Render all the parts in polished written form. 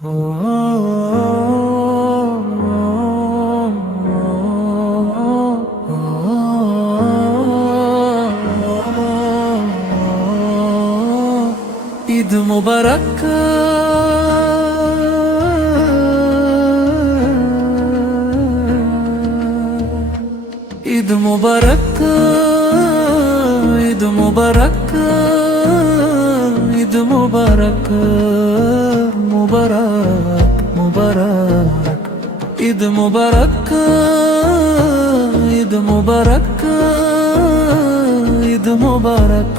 ঈদ মোবারক, ঈদ মোবারক, ঈদ মোবারক, ঈদ মোবারক, মোবারক মোবারক, ঈদ মোবারক, ঈদ মোবারক, ঈদ মোবারক,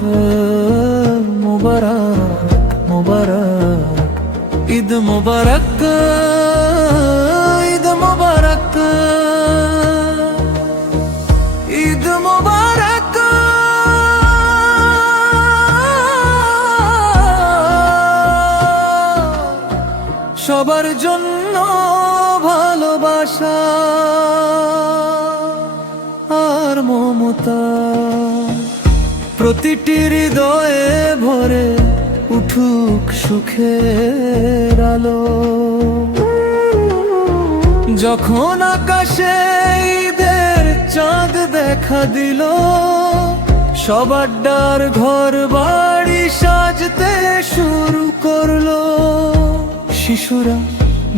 মোবারক মোবারক, ঈদ মোবারক, ঈদ মোবারক, ঈদ মোবারক। সবার জন্য ভালোবাসা আর মমতা প্রতিটি হৃদয়ে ভরে উঠুক সুখের আলো। যখন আকাশে ঈদের চাঁদ দেখা দিল, সবার ডার ঘর বাড়ি সাজতে শুরু করলো। শিশুরা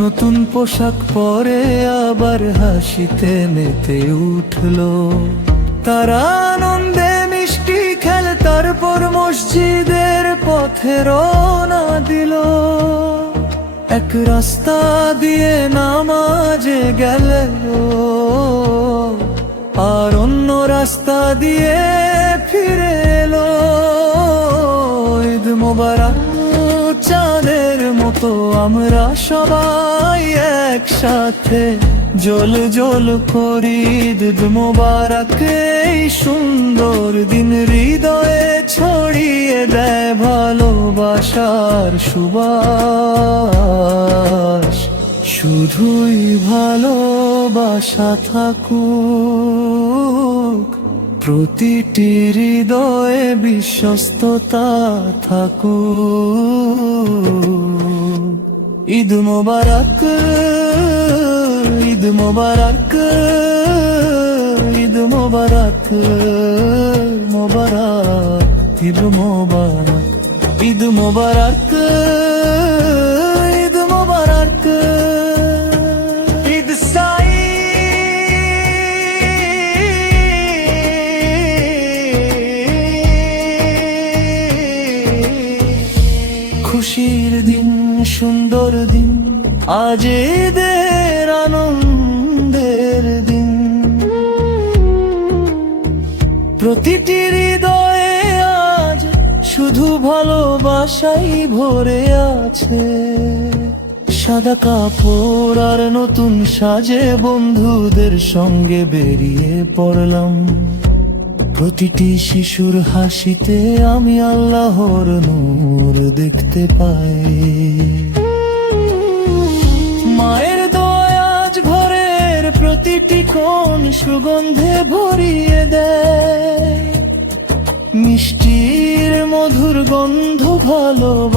নতুন পোশাক পরে আবার হাসিতে মেতে উঠলো। তারা আনন্দে মিষ্টি খেলে, তারপর মসজিদের পথে রওনা দিল। এক রাস্তা দিয়ে নামাজে গেল, আর অন্য রাস্তা দিয়ে ফিরে এলো। ঈদ মোবারক, চাঁদের মতো আমরা সবাই একসাথে জল জল করি। ঈদ মোবারক, এই সুন্দর দিন হৃদয়ে ছড়িয়ে দেয় ভালোবাসার সুবাস। শুধুই ভালোবাসা থাকুক, প্রতিটি হৃদয়ে বিশ্বস্ততা থাকুক। ঈদ মোবারক, ঈদ মোবারক, ঈদ মোবারক, মোবারক, ঈদ মোবারক, ঈদ মোবারক, ঈদ মোবারক, ঈদ খুশির দিন, সুন্দর দিন, আজ ঈদের আনন্দের দিন। প্রতিটি হৃদয়ে আজ শুধু ভালোবাসাই ভরে আছে। সাদা কাপড় আর নতুন সাজে বন্ধুদের সঙ্গে বেরিয়ে পড়লাম। প্রতিটি শিশুর হাসিতে আমি আল্লাহর নূর দেখতে পাই। মায়ের দয়া আজ ঘরের প্রতিটি কোণ সুগন্ধে ভরিয়ে দেয়। মিষ্টির মধুর গন্ধ ভালোবাসা